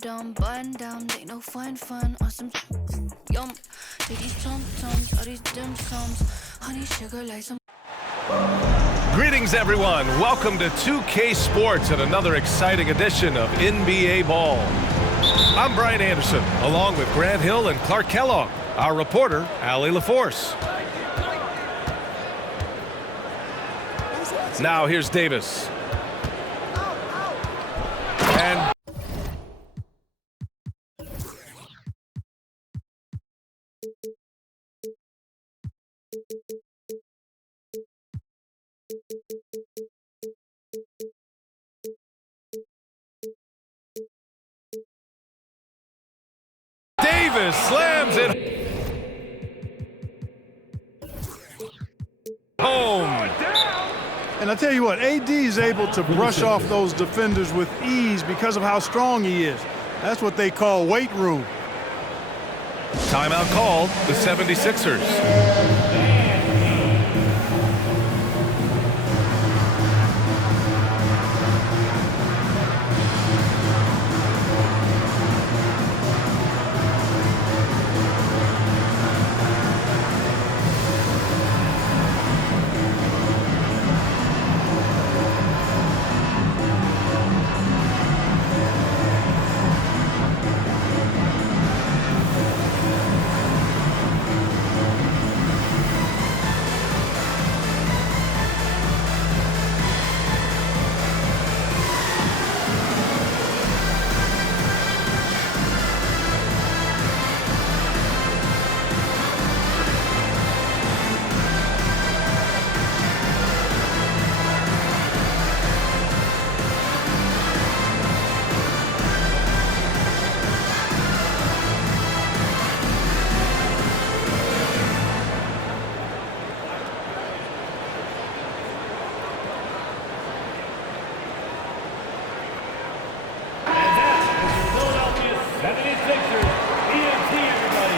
Down, button down, they no fun on some yum. Take these tum-tums, all these dim sums, honey sugar like some. Greetings, everyone. Welcome to 2K Sports and another exciting edition of NBA Ball. I'm Brian Anderson, along with Grant Hill and Clark Kellogg. Our reporter, Allie LaForce. Now here's Davis. And Davis slams it home. And I tell you what, AD is able to brush off those defenders with ease because of how strong he is. That's what they call weight room. Timeout called, the 76ers.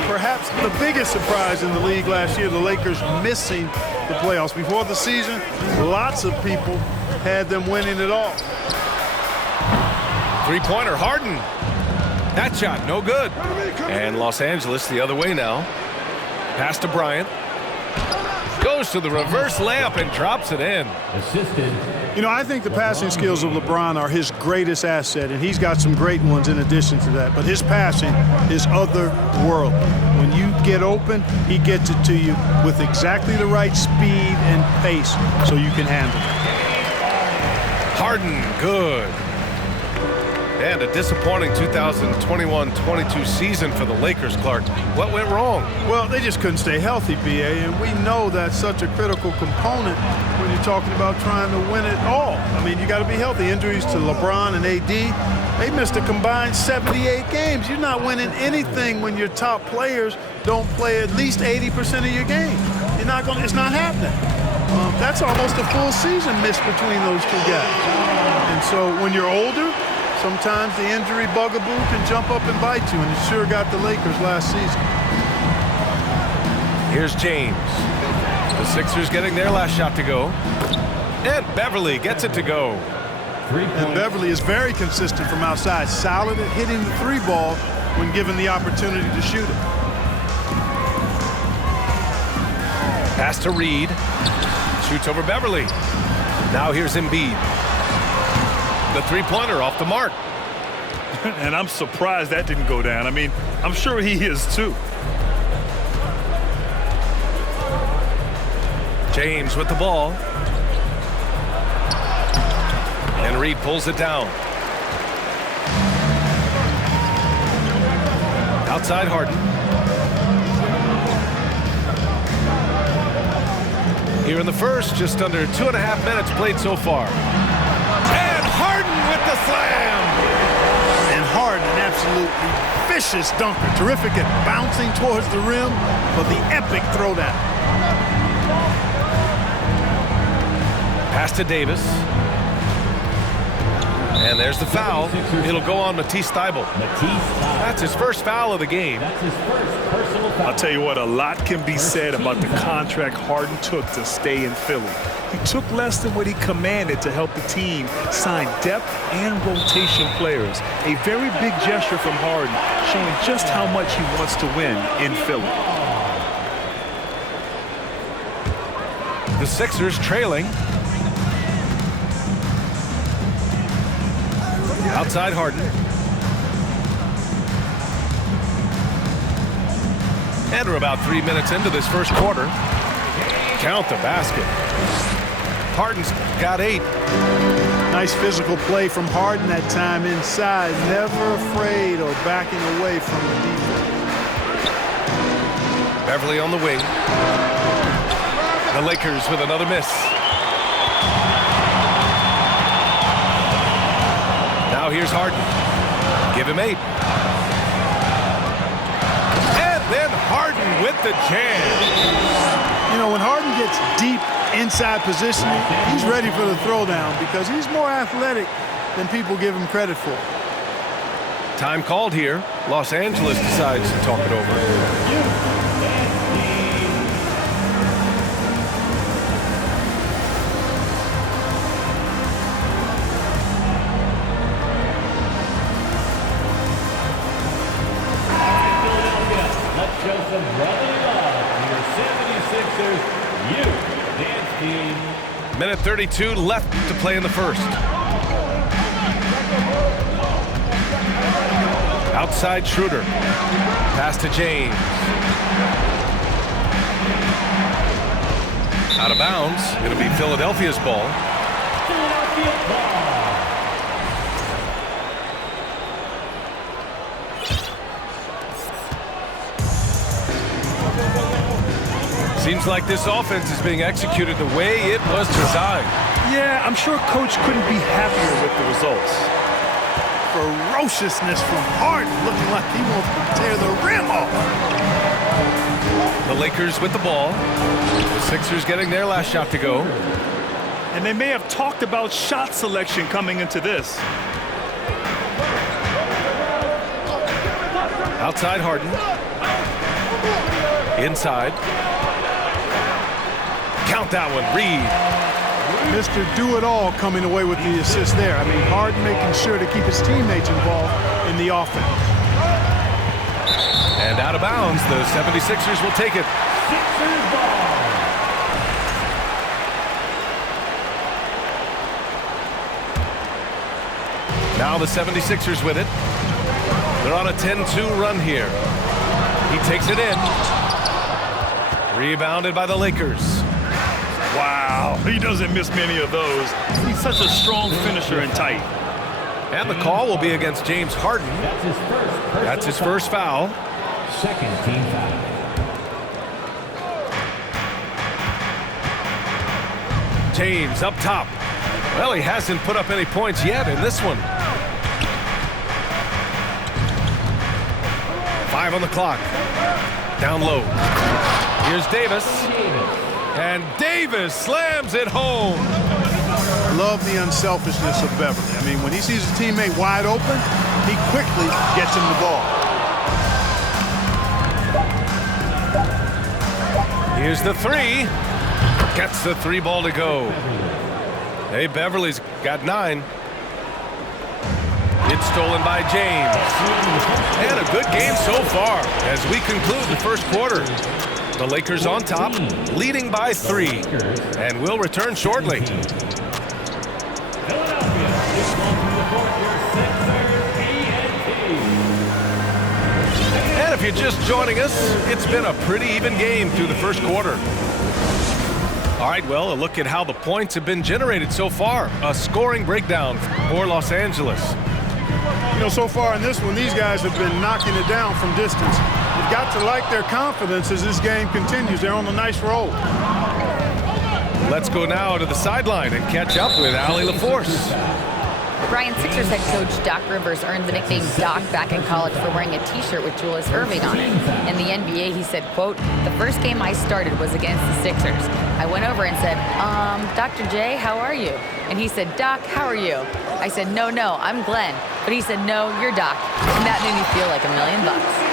Perhaps the biggest surprise in the league last year, the Lakers missing the playoffs. Before the season, lots of people had them winning it all. Three-pointer, Harden. That shot, no good. And Los Angeles the other way now. Pass to Bryant. Goes to the reverse layup and drops it in. Assisted. You know, I think the passing skills of LeBron are his greatest asset, and he's got some great ones in addition to that. But his passing is otherworldly. When you get open, he gets it to you with exactly the right speed and pace so you can handle it. Harden, good. And a disappointing 2021-22 season for the Lakers, Clark. What went wrong? Well, they just couldn't stay healthy, BA, and we know that's such a critical component when you're talking about trying to win it all. I mean, you got to be healthy. Injuries to LeBron and AD, they missed a combined 78 games. You're not winning anything when your top players don't play at least 80% of your game. You're not going. It's not happening. That's almost a full season missed between those two guys. And so when you're older, sometimes the injury bugaboo can jump up and bite you, and it sure got the Lakers last season. Here's James. The Sixers getting their last shot to go. And Beverly gets it to go. And Beverly is very consistent from outside, solid at hitting the three ball when given the opportunity to shoot it. Pass to Reed. Shoots over Beverly. Now here's Embiid. The three-pointer off the mark. And I'm surprised that didn't go down. I mean, I'm sure he is too. James with the ball. And Reed pulls it down. Outside Harden. Here in the first, just under 2.5 minutes played so far. And Harden with the slam. And Harden, an absolutely vicious dunker. Terrific at bouncing towards the rim for the epic throwdown. Pass to Davis. And there's the foul. It'll go on Matisse Thybulle. That's his first foul of the game. I'll tell you what, a lot can be said about the contract Harden took to stay in Philly. He took less than what he commanded to help the team sign depth and rotation players. A very big gesture from Harden, showing just how much he wants to win in Philly. The Sixers trailing. Outside Harden. And we're about 3 minutes into this first quarter. Count the basket. Harden's got 8. Nice physical play from Harden that time inside. Never afraid or backing away from the defense. Beverly on the wing. The Lakers with another miss. Now here's Harden. Give him 8. And then Harden with the jam. You know, when Harden gets deep inside positioning, he's ready for the throwdown because he's more athletic than people give him credit for. Time called here. Los Angeles decides to talk it over. Minute 32 left to play in the first. Outside Schroeder. Pass to James. Out of bounds. It'll be Philadelphia's ball. Seems like this offense is being executed the way it was designed. Yeah, I'm sure Coach couldn't be happier with the results. Ferociousness from Harden, looking like he wants to tear the rim off. The Lakers with the ball. The Sixers getting their last shot to go. And they may have talked about shot selection coming into this. Outside Harden. Inside. Count that one, Reed. Mr. Do-It-All coming away with the assist there. I mean, Harden making sure to keep his teammates involved in the offense. And out of bounds, the 76ers will take it. Sixers ball. Now the 76ers with it. They're on a 10-2 run here. He takes it in. Rebounded by the Lakers. Wow, he doesn't miss many of those. He's such a strong finisher and tight. And the call will be against James Harden. That's his first foul. Second team foul. James up top. Well, he hasn't put up any points yet in this one. 5 on the clock. Down low. Here's Davis. And Davis slams it home. Love the unselfishness of Beverly. I mean, when he sees a teammate wide open, he quickly gets him the ball. Here's the 3. Gets the 3 ball to go. Hey, Beverly's got 9. It's stolen by James. And a good game so far as we conclude the first quarter. The Lakers on top, leading by 3. And we'll return shortly. And if you're just joining us, it's been a pretty even game through the first quarter. All right, well, a look at how the points have been generated so far. A scoring breakdown for Los Angeles. You know, so far in this one, these guys have been knocking it down from distance. You've got to like their confidence as this game continues. They're on a nice roll. Let's go now to the sideline and catch up with Allie LaForce. Brian, Sixers head coach Doc Rivers earned the nickname Doc back in college for wearing a T-shirt with Julius Erving on it. In the NBA, he said, quote, "The first game I started was against the Sixers. I went over and said, Dr. J, how are you?" And he said, "Doc, how are you?" I said, no, I'm Glenn." But he said, "No, you're Doc." And that made me feel like $1 million,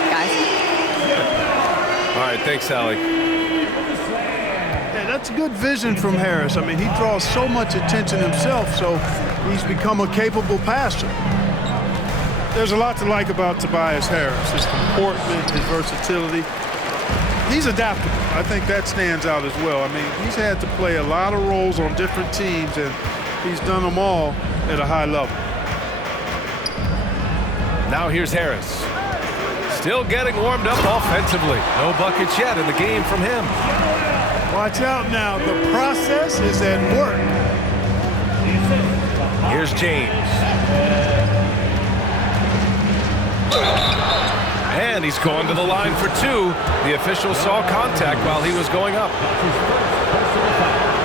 guys. All right, thanks, Sally. Yeah, that's good vision from Harris. I mean, he draws so much attention himself, so he's become a capable passer. There's a lot to like about Tobias Harris, his comportment, his versatility. He's adaptable. I think that stands out as well. I mean, he's had to play a lot of roles on different teams, and he's done them all at a high level. Now here's Harris. Still getting warmed up offensively. No buckets yet in the game from him. Watch out now. The process is at work. Here's James. And he's going to the line for two. The official saw contact while he was going up.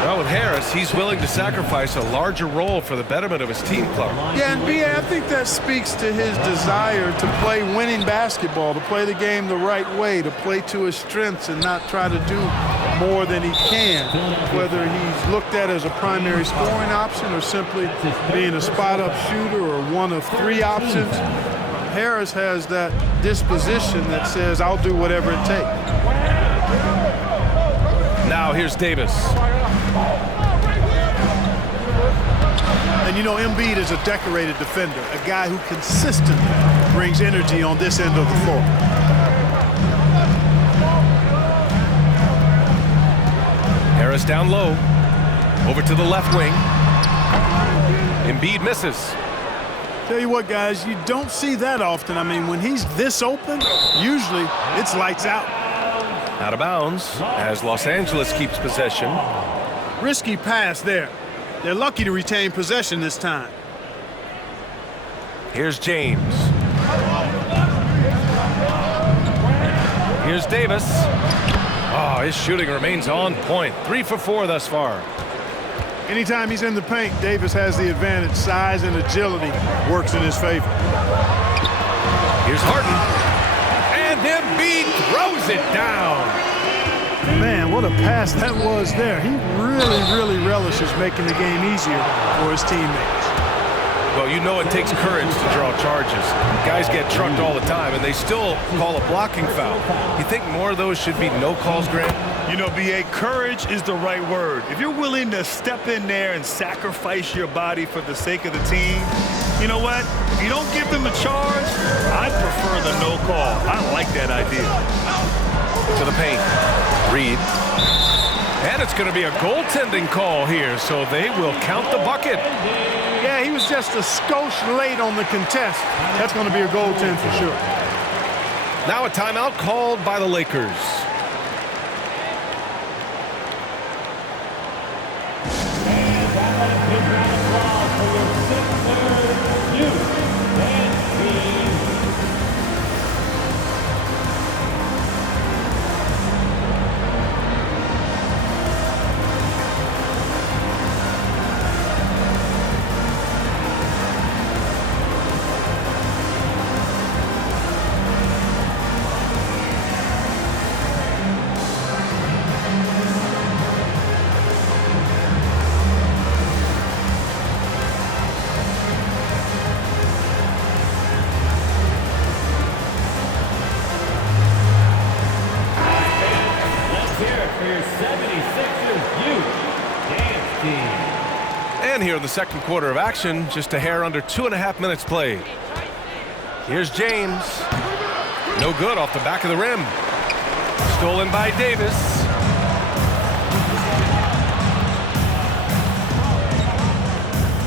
Well, with Harris, he's willing to sacrifice a larger role for the betterment of his team, Clark. Yeah, and B.A., I think that speaks to his desire to play winning basketball, to play the game the right way, to play to his strengths and not try to do more than he can, whether he's looked at as a primary scoring option or simply being a spot-up shooter or one of three options. Harris has that disposition that says, I'll do whatever it takes. Now here's Davis. And you know, Embiid is a decorated defender, a guy who consistently brings energy on this end of the floor. Harris down low. Over to the left wing. Embiid misses. Tell you what, guys, you don't see that often. I mean, when he's this open, usually it's lights out. Out of bounds as Los Angeles keeps possession. Risky pass there. They're lucky to retain possession this time. Here's James. Here's Davis. Oh, his shooting remains on point. 3 for 4 thus far. Anytime he's in the paint, Davis has the advantage. Size and agility works in his favor. Here's Harden. And Embiid throws it down. Man, what a pass that was there. He really relishes making the game easier for his teammates. Well, you know it takes courage to draw charges. Guys get trucked all the time, and they still call a blocking foul. You think more of those should be no calls, Grant? You know, B.A., courage is the right word. If you're willing to step in there and sacrifice your body for the sake of the team, you know what? If you don't give them a charge, I prefer the no call. I like that idea. To the paint. Reed. And it's going to be a goaltending call here, so they will count the bucket. Yeah, he was just a skosh late on the contest. That's going to be a goaltend for sure. Now a timeout called by the Lakers. And here in the second quarter of action, just a hair under 2.5 minutes played. Here's James. No good off the back of the rim. Stolen by Davis.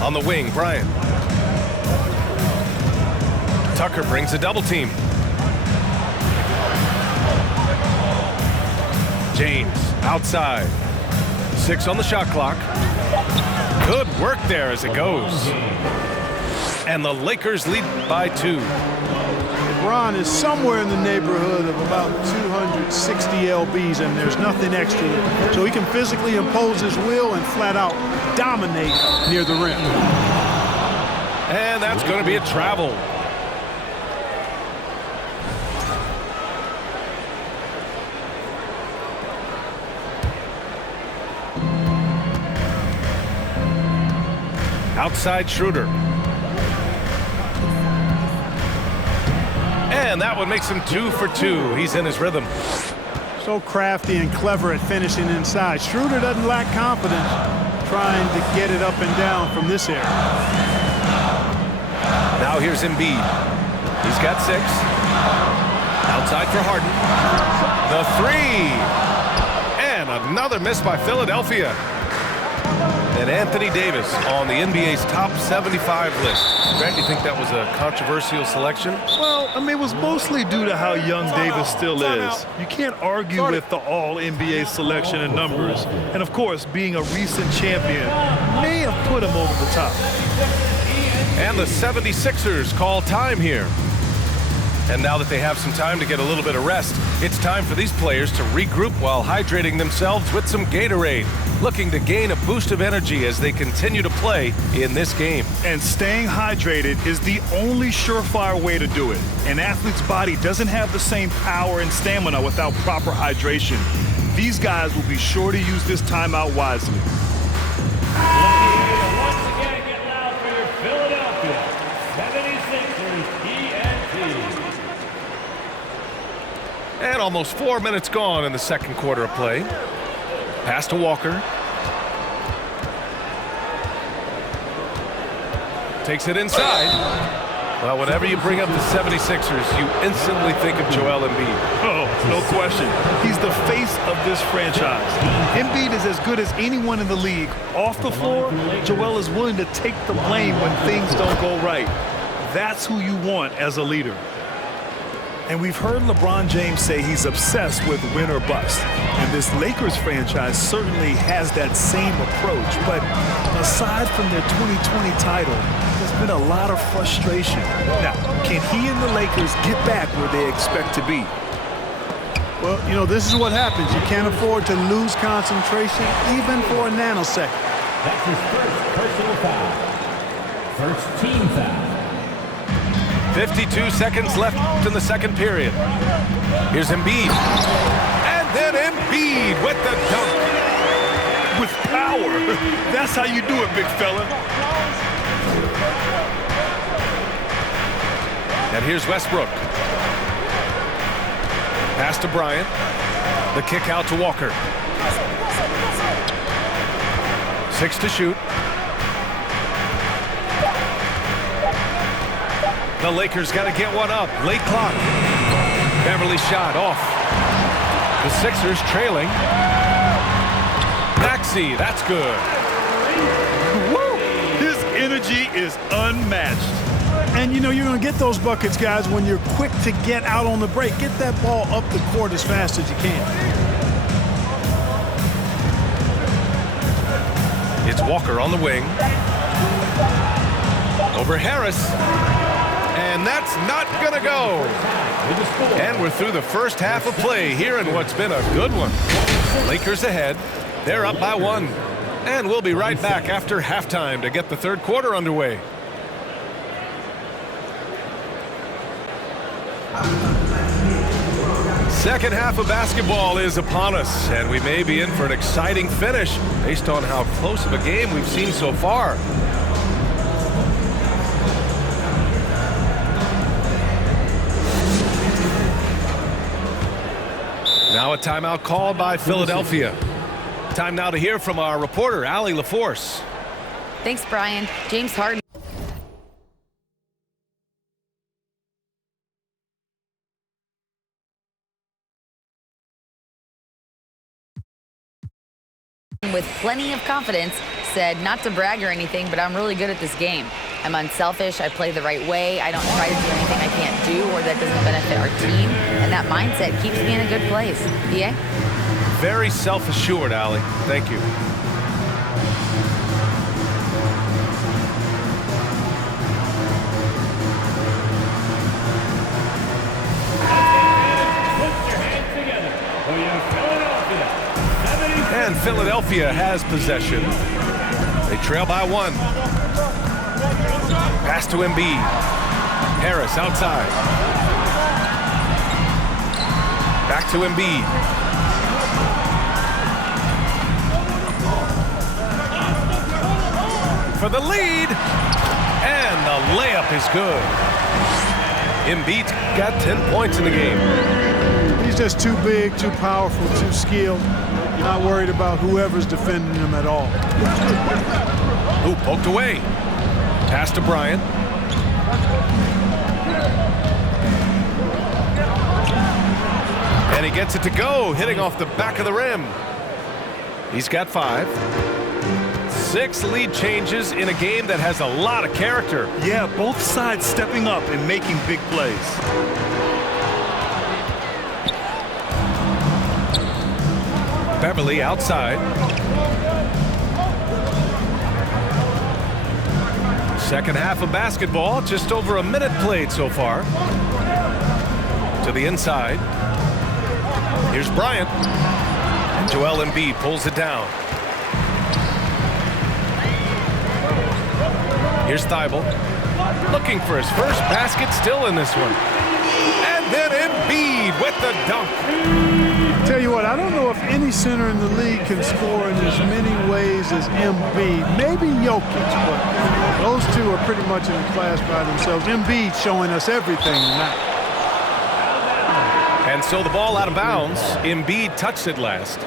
On the wing, Bryant. Tucker brings a double team. James outside. 6 on the shot clock. Good work there as it goes. And the Lakers lead by 2. LeBron is somewhere in the neighborhood of about 260 lbs, and there's nothing extra there. So he can physically impose his will and flat out dominate near the rim. And that's going to be a travel. Outside Schroeder. And that one makes him 2 for 2. He's in his rhythm. So crafty and clever at finishing inside. Schroeder doesn't lack confidence trying to get it up and down from this area. Now here's Embiid. He's got 6. Outside for Harden. The 3. And another miss by Philadelphia. And Anthony Davis on the NBA's top 75 list. Grant, you think that was a controversial selection? Well, I mean, it was mostly due to how young Davis still is. You can't argue with the all-NBA selection and numbers. And, of course, being a recent champion may have put him over the top. And the 76ers call time here. And now that they have some time to get a little bit of rest, it's time for these players to regroup while hydrating themselves with some Gatorade, looking to gain a boost of energy as they continue to play in this game. And staying hydrated is the only surefire way to do it. An athlete's body doesn't have the same power and stamina without proper hydration. These guys will be sure to use this timeout wisely. Once again, get loud for your Philadelphia 76ers ENT. And almost 4 minutes gone in the second quarter of play. Pass to Walker. Takes it inside. Well, whenever you bring up the 76ers, you instantly think of Joel Embiid. Oh, no question. He's the face of this franchise. Embiid is as good as anyone in the league. Off the floor, Joel is willing to take the blame when things don't go right. That's who you want as a leader. And we've heard LeBron James say he's obsessed with win or bust. And this Lakers franchise certainly has that same approach. But aside from their 2020 title, there's been a lot of frustration. Now, can he and the Lakers get back where they expect to be? Well, you know, this is what happens. You can't afford to lose concentration even for a nanosecond. That's his first personal foul. First team foul. 52 seconds left in the second period. Here's Embiid. And then Embiid with the dunk. With power. That's how you do it, big fella. And here's Westbrook. Pass to Bryant. The kick out to Walker. 6 to shoot. The Lakers got to get one up. Late clock. Beverly shot off. The Sixers trailing. Maxey, that's good. Woo! His energy is unmatched. And, you know, you're going to get those buckets, guys, when you're quick to get out on the break. Get that ball up the court as fast as you can. It's Walker on the wing. Over Harris. And that's not going to go. And we're through the first half of play here in what's been a good one. Lakers ahead. They're up by 1. And we'll be right back after halftime to get the third quarter underway. Second half of basketball is upon us, and we may be in for an exciting finish based on how close of a game we've seen so far. Now a timeout called by Philadelphia. Time now to hear from our reporter, Allie LaForce. Thanks, Brian. James Harden with plenty of confidence said not to brag or anything, but I'm really good at this game. I'm unselfish. I play the right way. I don't try to do anything I can't do or that doesn't benefit our team. And that mindset keeps me in a good place. PA? Very self-assured, Allie. Thank you. And Philadelphia has possession. They trail by 1. Pass to Embiid. Harris outside. Back to Embiid. For the lead. And the layup is good. Embiid's got 10 points in the game. He's just too big, too powerful, too skilled. Not worried about whoever's defending him at all. Ooh, poked away. Pass to Bryant. And he gets it to go, hitting off the back of the rim. He's got 5. 6 lead changes in a game that has a lot of character. Yeah, both sides stepping up and making big plays. Beverly outside. Second half of basketball, just over a minute played so far. To the inside. Here's Bryant. Joel Embiid pulls it down. Here's Thibault. Looking for his first basket, still in this one. And then Embiid with the dunk. Tell you what, I don't know if any center in the league can score in as many ways as Embiid. Maybe Jokic, but those two are pretty much in a class by themselves. Embiid showing us everything tonight. And so the ball out of bounds. Embiid touched it last.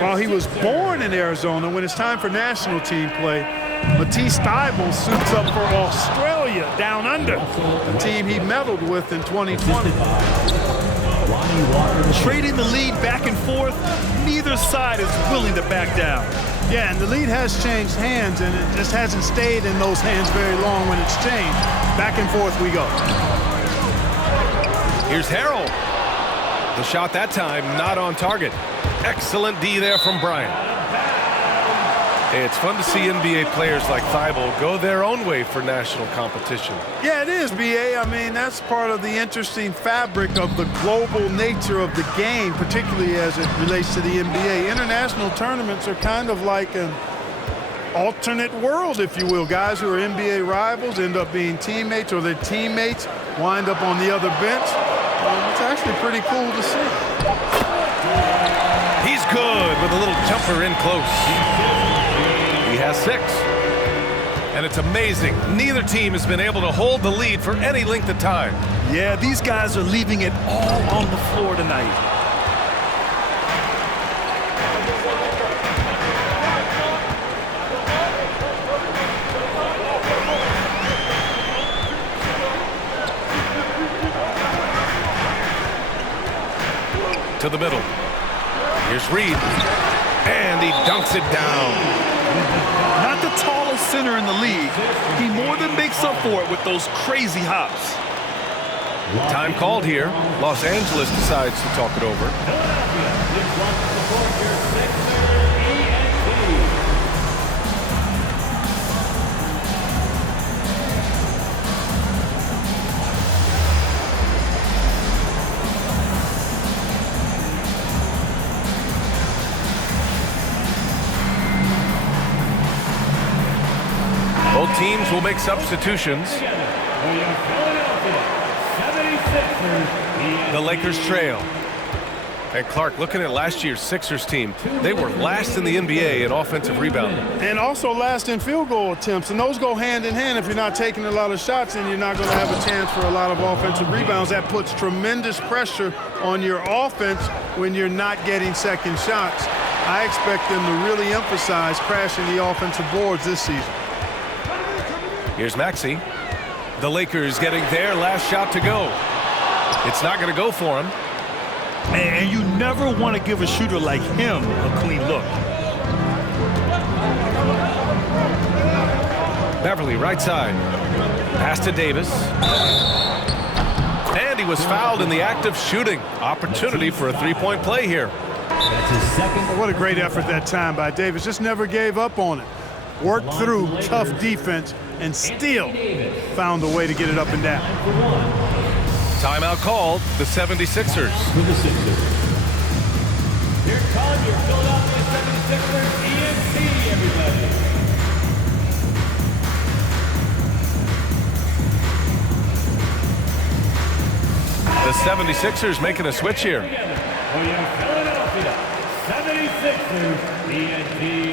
While he was born in Arizona, when it's time for national team play, Matisse Thybulle suits up for Australia down under, a team he medaled with in 2020. Trading the lead back and forth, neither side is willing to back down. Yeah, and the lead has changed hands, and it just hasn't stayed in those hands very long when it's changed. Back and forth we go. Here's Harrell. The shot that time not on target. Excellent D there from Bryant. It's fun to see NBA players like Thibault go their own way for national competition. Yeah, it is, B.A. I mean, that's part of the interesting fabric of the global nature of the game, particularly as it relates to the NBA. International tournaments are kind of like an alternate world, if you will. Guys who are NBA rivals end up being teammates, or their teammates wind up on the other bench. It's actually pretty cool to see. He's good with a little jumper in close. He has 6. And it's amazing. Neither team has been able to hold the lead for any length of time. Yeah, these guys are leaving it all on the floor tonight. To the middle. Here's Reed. And he dunks it down. Not the tallest center in the league. He more than makes up for it with those crazy hops. Time called here. Los Angeles decides to talk it over. Both teams will make substitutions. The Lakers trail. And Clark, looking at last year's Sixers team, they were last in the NBA in offensive rebounding. And also last in field goal attempts. And those go hand in hand. If you're not taking a lot of shots, then you're not going to have a chance for a lot of offensive rebounds. That puts tremendous pressure on your offense when you're not getting second shots. I expect them to really emphasize crashing the offensive boards this season. Here's Maxey. The Lakers getting their last shot to go. It's not going to go for him. And you never want to give a shooter like him a clean look. Beverly, right side. Pass to Davis. And he was fouled in the act of shooting. Opportunity for a three-point play here. That's his second. What a great effort that time by Davis. Just never gave up on it. Worked through tough defense and still found a way to get it up and down. Timeout called, the 76ers. With the Sixers. Here come your Philadelphia 76ers, ENC, everybody. The 76ers making a switch here. For your Philadelphia 76ers, TNT.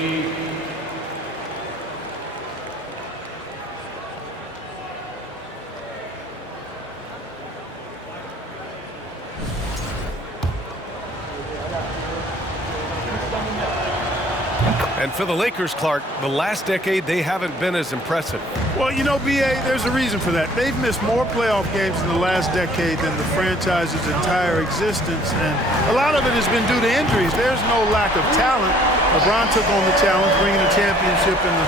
And for the Lakers, Clark, the last decade, they haven't been as impressive. Well, you know, B.A., there's a reason for that. They've missed more playoff games in the last decade than the franchise's entire existence, and a lot of it has been due to injuries. There's no lack of talent. LeBron took on the challenge, bringing a championship in the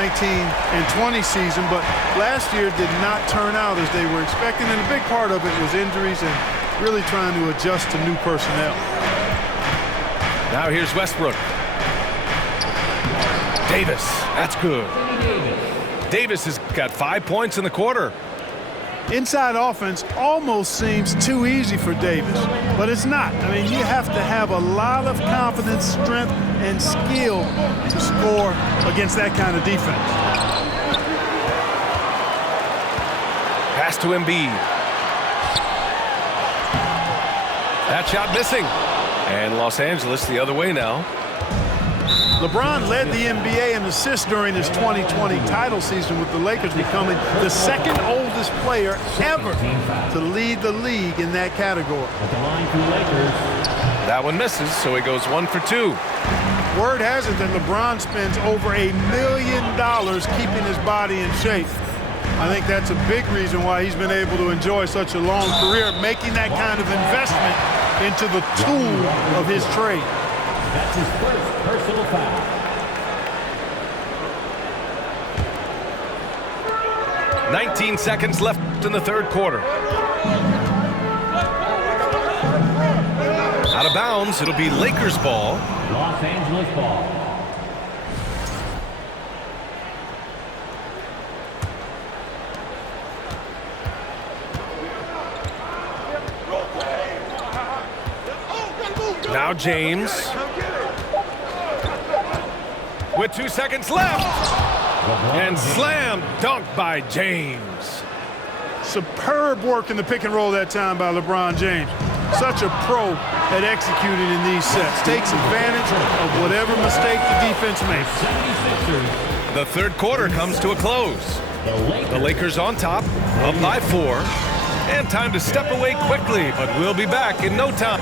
19 and 20 season, but last year did not turn out as they were expecting, and a big part of it was injuries and really trying to adjust to new personnel. Now here's Westbrook. Davis, that's good. Davis has got 5 points in the quarter. Inside offense almost seems too easy for Davis, but it's not. I mean, you have to have a lot of confidence, strength, and skill to score against that kind of defense. Pass to Embiid. That shot missing. And Los Angeles the other way now. LeBron led the NBA in assists during his 2020 title season, with the Lakers becoming the second oldest player ever to lead the league in that category. At the line for the Lakers. That one misses, so he goes 1 for 2. Word has it that LeBron spends over $1 million keeping his body in shape. I think that's a big reason why he's been able to enjoy such a long career, making that kind of investment into the tool of his trade. That's his first personal foul. "19 seconds left in the third quarter. Out of bounds, it'll be Lakers ball. Los Angeles ball. Now James. With 2 seconds left. And slam dunk by James. Superb work in the pick and roll that time by LeBron James. Such a pro at executing in these sets. Takes advantage of whatever mistake the defense makes. The third quarter comes to a close. The Lakers on top, up by 4. And time to step away quickly, but we'll be back in no time.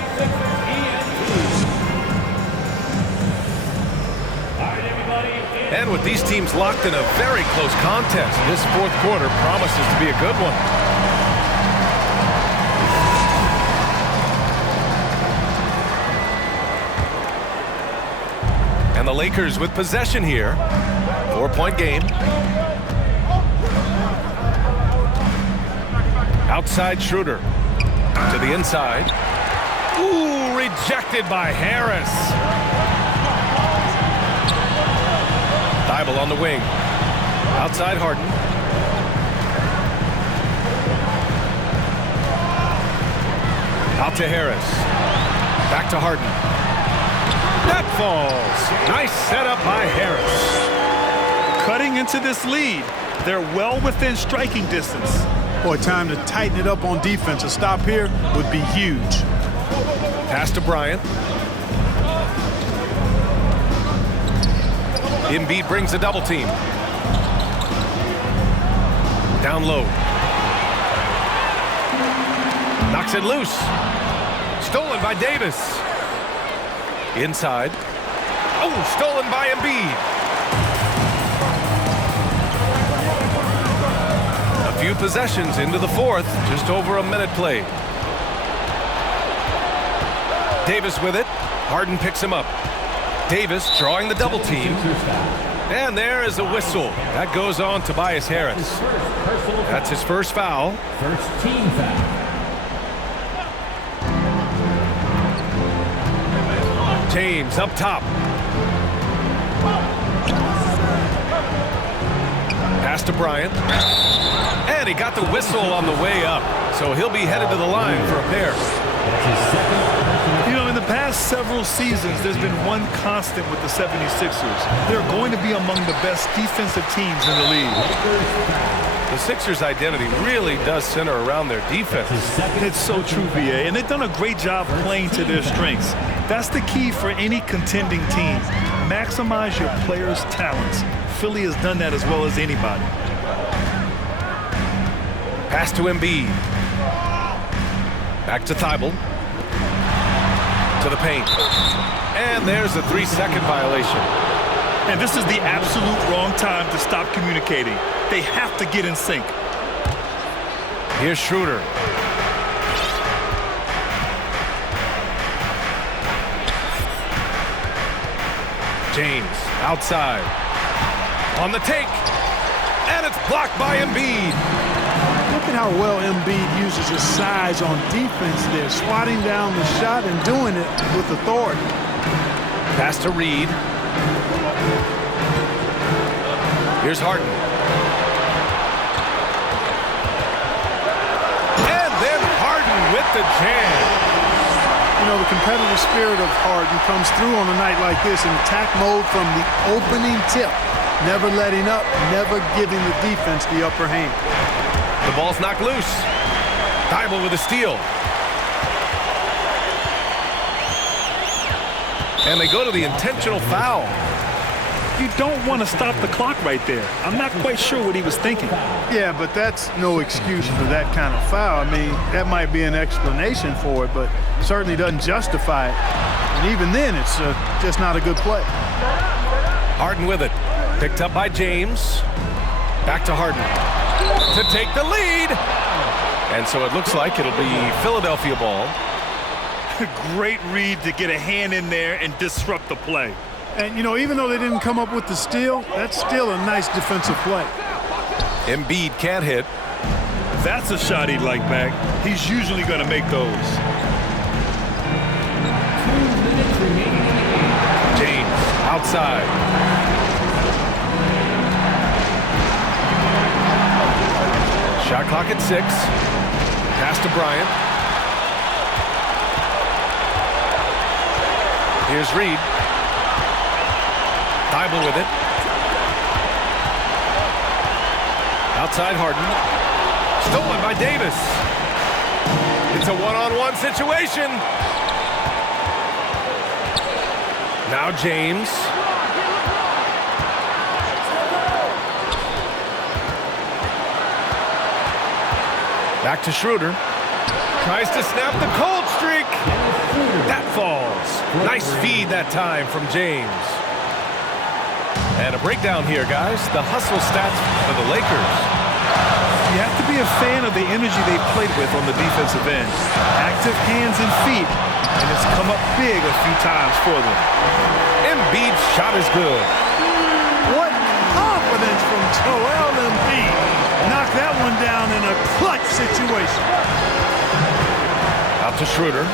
And with these teams locked in a very close contest, this fourth quarter promises to be a good one. And the Lakers with possession here. 4-point game. Outside Schroeder. To the inside. Ooh, rejected by Harris. Thibault on the wing. Outside Harden. Out to Harris. Back to Harden. That falls. Nice setup by Harris. Cutting into this lead. They're well within striking distance. Boy, time to tighten it up on defense. A stop here would be huge. Pass to Bryant. Embiid brings a double team. Down low. Knocks it loose. Stolen by Davis. Inside. Oh, stolen by Embiid. A few possessions into the fourth. Just over a minute played. Davis with it. Harden picks him up. Davis drawing the double team. And there is a whistle. That goes on Tobias Harris. That's his first foul. First team foul. James up top. Pass to Bryant. And he got the whistle on the way up. So he'll be headed to the line for a pair. That's his second. You know, in the past several seasons, there's been one constant with the 76ers. They're going to be among the best defensive teams in the league. The Sixers' identity really does center around their defense. It's so true, BA, and they've done a great job playing to their strengths. That's the key for any contending team. Maximize your players' talents. Philly has done that as well as anybody. Pass to Embiid. Back to Thibault. To the paint. And there's a 3-second violation. And this is the absolute wrong time to stop communicating. They have to get in sync. Here's Schroeder. James outside. On the take. And it's blocked by Embiid. Look at how well Embiid uses his size on defense there, swatting down the shot and doing it with authority. Pass to Reed. Here's Harden. And then Harden with the jam. You know, the competitive spirit of Harden comes through on a night like this in attack mode from the opening tip. Never letting up, never giving the defense the upper hand. The ball's knocked loose. Thibault with a steal. And they go to the intentional foul. You don't want to stop the clock right there. I'm not quite sure what he was thinking. Yeah, but that's no excuse for that kind of foul. I mean, that might be an explanation for it, but certainly doesn't justify it. And even then, it's just not a good play. Harden with it. Picked up by James. Back to Harden to take the lead. And so it looks like it'll be Philadelphia ball. Great read to get a hand in there and disrupt the play. And, you know, even though they didn't come up with the steal, that's still a nice defensive play. Embiid can't hit. That's a shot he'd like back. He's usually going to make those. James outside. Shot clock at 6. Pass to Bryant. Here's Reed. Thibault with it. Outside Harden. Stolen by Davis. It's a one-on-one situation. Now James. Back to Schroeder. Tries to snap the cold streak. That falls. Nice feed that time from James. And a breakdown here, guys. The hustle stats for the Lakers. You have to be a fan of the energy they've played with on the defensive end. Active hands and feet, and it's come up big a few times for them. Embiid's shot is good. What confidence from Joel Embiid. Knocked that one down in a clutch situation. Out to Schroeder.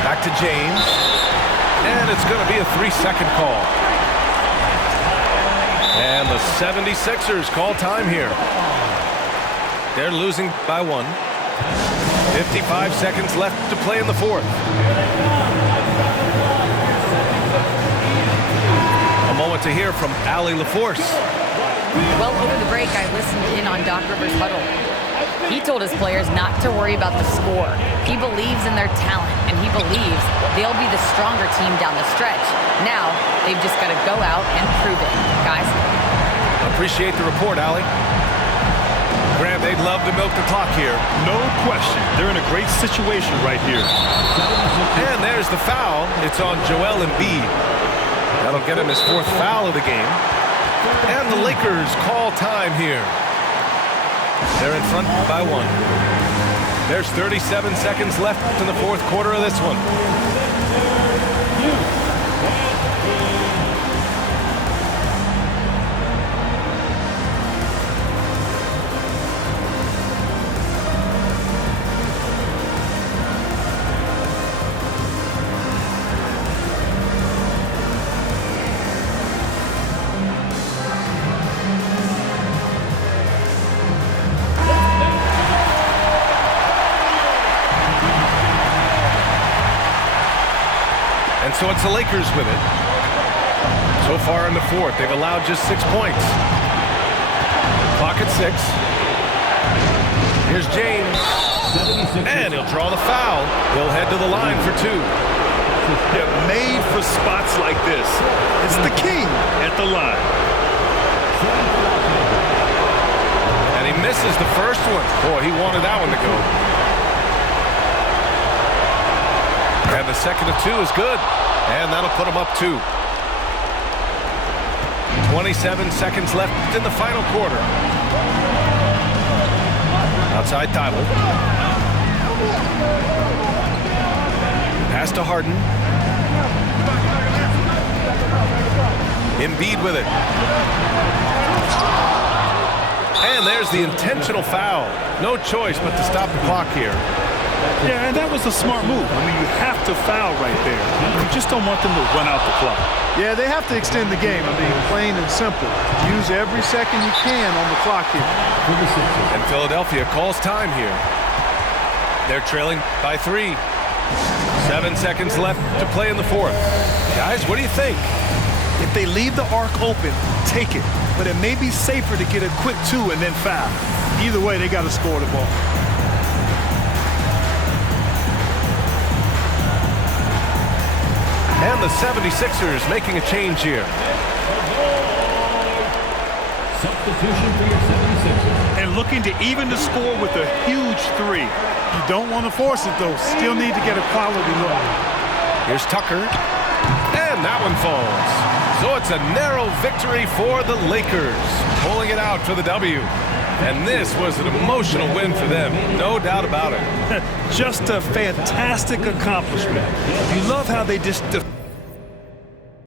Back to James. And it's going to be a 3-second call. And the 76ers call time here. They're losing by 1. 55 seconds left to play in the fourth. A moment to hear from Allie LaForce. Well, over the break, I listened in on Doc Rivers' huddle. He told his players not to worry about the score. He believes in their talent, and he believes they'll be the stronger team down the stretch. Now, they've just got to go out and prove it, guys. Appreciate the report, Allie. Grant, they'd love to milk the clock here. No question. They're in a great situation right here. And there's the foul. It's on Joel Embiid. That'll get him his 4th foul of the game. And the Lakers call time here. They're in front by 1. There's 37 seconds left in the fourth quarter of this one. And so it's the Lakers with it. So far in the fourth, they've allowed just 6 points. Clock at 6. Here's James. And he'll draw the foul. He'll head to the line for 2. They're made for spots like this. It's the king at the line. And he misses the first one. Boy, he wanted that one to go. And the second of 2 is good. And that'll put him up 2. 27 seconds left in the final quarter. Outside Tybalt. Pass to Harden. Embiid with it. And there's the intentional foul. No choice but to stop the clock here. Yeah, and that was a smart move. I mean, you have to foul right there. You just don't want them to run out the clock. Yeah, they have to extend the game. I mean, plain and simple. Use every second you can on the clock here. And Philadelphia calls time here. They're trailing by 3. 7 seconds left to play in the fourth. Guys, what do you think? If they leave the arc open, take it. But it may be safer to get a quick 2 and then foul. Either way, they got to score the ball. And the 76ers making a change here. Substitution for your 76ers. And looking to even the score with a huge 3. You don't want to force it, though. Still need to get a quality look. Here's Tucker. And that one falls. So it's a narrow victory for the Lakers, pulling it out for the W. And this was an emotional win for them, no doubt about it. Just a fantastic accomplishment. You love how they just